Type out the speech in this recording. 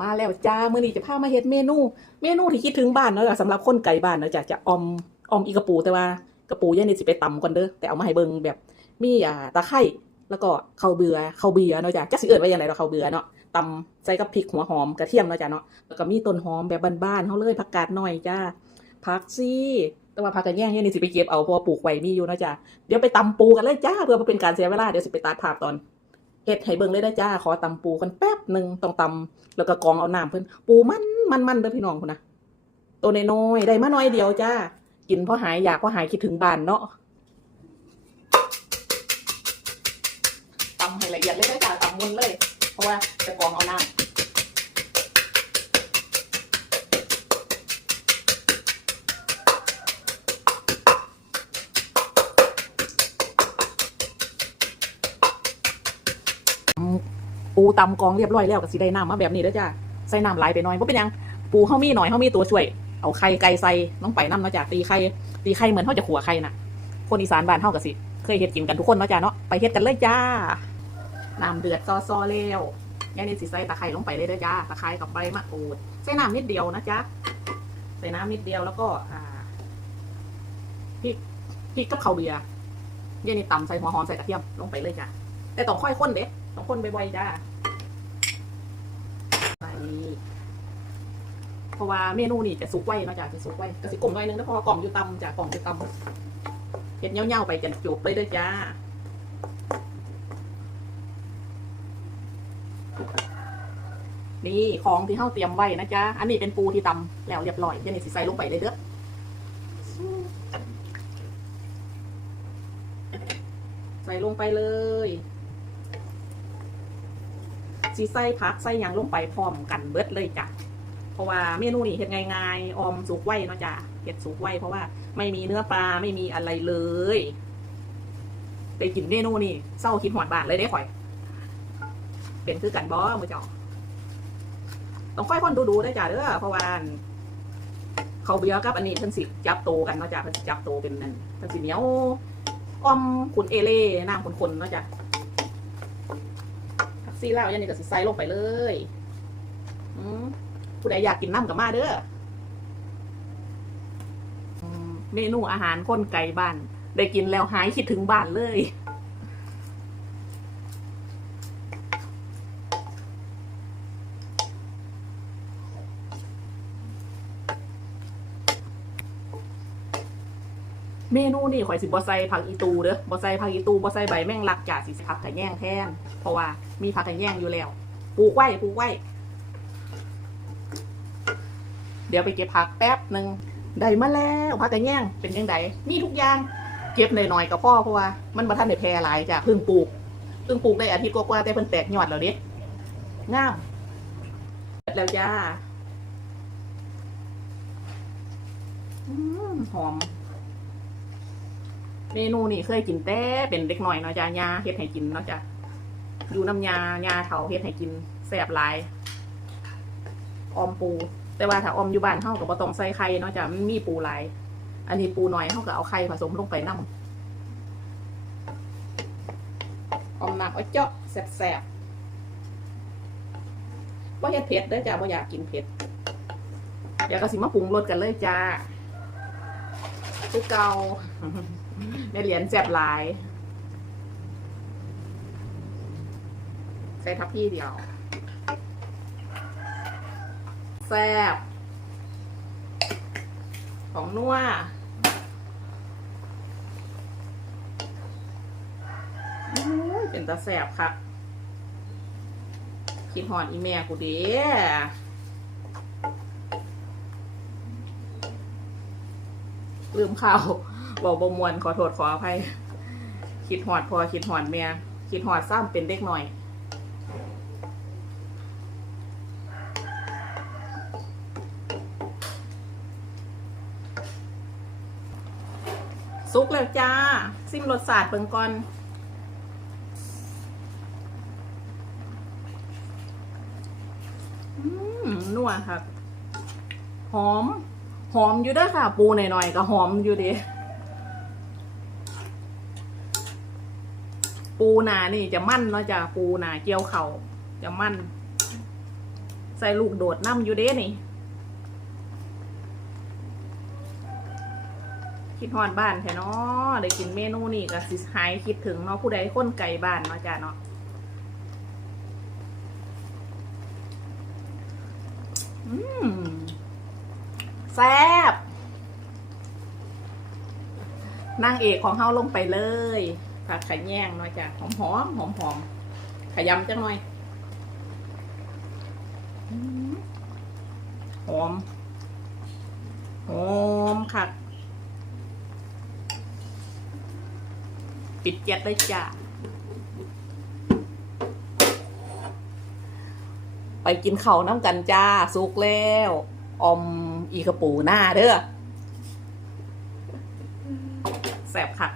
มาแล้วจ้ามื้อนี้จะพามาเฮ็ดเมนู เมนูที่คิดถึงบ้านเนาะจ้ะสำหรับคนไก่บ้านเนาะจ้ะจะออมออมอีกระปูแต่ว่ากระปูย่านี่สิไปตำก่อนเด้อแต่เอามาให้เบิ่งแบบมีอ่าตะไคร้แล้วก็ข้าวเบื่อข้าวเบือเนาะจ้ะจักสิเอิ้นว่าจังไดเนาะข้าวเบื่อเนาะตำใส่กับพริกหัวหอมกระเทียมเนาะจ้ะเนาะแล้วก็มีต้นหอมแบบบ้านๆเฮาเลยผักกาดหน่อยจ้าผักซี่แต่ว่าผักกระแยงเนี่ยนี่สิไปเก็บเอาเพราะปลูกไว้มีอยู่เนาะจ้ะเดี๋ยวไปตำปูกันเลยจ้าเพื่อเป็นการเสียเวลาเดี๋ยวสิไปตัดภาพตอน เฮ็ดให้เบิ่งเลยได้จ้า ขอตำปูกันแป๊บหนึ่งต้องตำแล้วก็กองเอาน้ำเพิ่นปูมันมันมันเด้อพี่น้องคุณนะตัวน้อยๆได้มาน้อยเดียวจ้า กินเพราะหายอยากเพราะหายคิดถึงบ้านเนาะตำให้ละเอียดเลยได้จ้าตำมุนเลย เพราะว่าจะกองเอาน้ำ ปูตำกองเรียบร้อยแล้วก็สิได้น้ำมาแบบนี้เด้อจ้าใส่น้ำหลายไปหน่อยเพราะเป็นยังปูเฮามีหน่อยเฮามีตัวช่วย เอาไข่ไก่ใส่น้องไปน้ำเนาะจ้ะตีไข่ตีไข่เหมือนเฮาจะขัวไข่น่ะคนอีสานบ้านเฮาก็สิเคยเฮ็ดกินกันทุกคนเนาะจ้ะเนาะไปเฮ็ดกันเลยจ้าน้ำเดือดซอซอๆแล้วยายนี่สิใส่ตะไคร้ลงไปเลยเด้อจ้าตะไคร้กับใบมะกรูดใส่น้ำนิดเดียวนะจ๊ะใส่น้ำนิดเดียวแล้วก็อ่าพริกพริกกับข้าวเบียร์ยายนี่ตำใส่หัวหอมใส่กระเทียมลงไปเลยจ้ะแต่ต้องค่อยข้นเด้ต้องข้นบ่อยๆจ้าใส่เพราะว่าเมนูนี่จะสุกไว้เนาะจ้ะจะสุกไว้กระสิกลมหน่อยนึงแล้วเพราะว่ากล่องอยู่ตำจ้ะกล่องอยู่ตำเห็ดเงี้ยวๆไปจะจบเลยเด้อจ้านี่ของที่เฮาเตรียมไว้นะจ๊ะ อันนี้เป็นปูที่ตำแล้วเรียบร้อยเดี๋ยวนี้สิใส่ลงไปเลยเด้อใส่ลงไปเลย สีใส่ผักใส่หยังลงไปพร้อมกันเบิดเลยจ้ะเพราะว่าเมนูนี้เฮ็ดง่ายๆออมสุกไว้เนาะจ้ะเฮ็ดสุกไว้เพราะว่าไม่มีเนื้อปลาไม่มีอะไรเลย ไปกินเมนูนี่เศร้าคิดหอดบาทเลยได้ข่อย เป็นคือกันบอมือจ้าต้องค่อยคนดูๆได้จ้ะเด้อเพราะว่าเขาเบียร์กับอันนี้เพิ่นสิจับโตกันเนาะจ้ะเพิ่นสิจับโตเป็นนั่นเพิ่นสิเหนียวออมขุนเอเล่น้ำขุนๆเนาะจ้ะ ซีเลาวยันนี่ก็สิใส่ลงไปเลยอืมผู้ใดอยากกินน้ำกับมาเด้อเมนูอาหารคนไก่บ้าน ได้กินแล้วหายคิดถึงบ้านเลย เมนูนี่ข่อยสิบ่ใส่ผักอีตูเด้อบ่ใส่ผักอีตูบ่ใส่ใบแมงลักจ่าสิผักกระแยงแทน เพราะว่ามีผักกระแยงอยู่แล้วปลูกไว้ปลูกไว้เดี๋ยวไปเก็บผักแป๊บหนึ่งได้มาแล้วผักกระแยงเป็นยังไงมีทุกอย่างเก็บหน่อยๆกับพ่อเพราะว่ามันมาทันได้แพร่หลายจ้ะเพิ่งปลูกเพิ่งปลูกได้อาทิตย์กว่าๆแต่เพิ่นแตกยอดแล้วเด็งามเสร็จแล้วจ้าหอม เมนูนี่เคยกินแต่เป็นเด็กหน่อยเนาะจ้ะยาเฮ็ดให้กินเนาะจ้ะอยู่น้ำยายาเถาเฮ็ดให้กินแซ่บหลายออมปู แต่ว่าถ้าออมอยู่บ้านเฮาก็บ่ต้องใส่ไข่เนาะจ้ะมันมีปูหลาย อันนี้ปูหน้อยเฮาก็เอาไข่ผสมลงไปนำออมน้ำเอาเจาะแซ่บๆบ่เฮ็ดเผ็ดเด้อจ้ะบ่อยากกินเผ็ด เดี๋ยวก็สิมาปรุงรสกันเลยจ้าทุกเกา ในเหรียญแซ่บหลาย ใส่ทับพี่เดียวแซบของนัวเป็นตาแซ่บครับคิดหอนอีแม่กูเด้ลืมข่าว บอกบมวนขอโทษขออภัยคิดหอดพอคิดหอดแม่คิดหอดซ้ำเป็นเด็กหน่อย สุกแล้วจ้า ซิมรสศาสาดเบิ่งก่อนนัวครับ หอม หอมอยู่ด้อค่ะ ปูหน่อยๆก็หอมอยู่ดิ ปูนานี่จะมั่นเนาะจ้ะปูนาเกี่ยวเขาจะมั่น ใส่ลูกโดดน้ำอยู่เด้นี่ คิดฮอดบ้านแท้เนาะได้กินเมนูนี่ก็สิหายคิดถึงเนาะผู้ใดคนไกลบ้านเนาะจ้าเนาะแซ่บนางเอกของเฮาลงไปเลย ผักขะแยงเนาะจ้ะหอมหอมหอมหอมขยำจังหน่อยหอมหอมค่ะปิดแก๊สเลยจ้ะไปกินข้าวน้ำกันจ้าสุกแล้วออมอีกระปูหน้าเด้อแสบค่ะ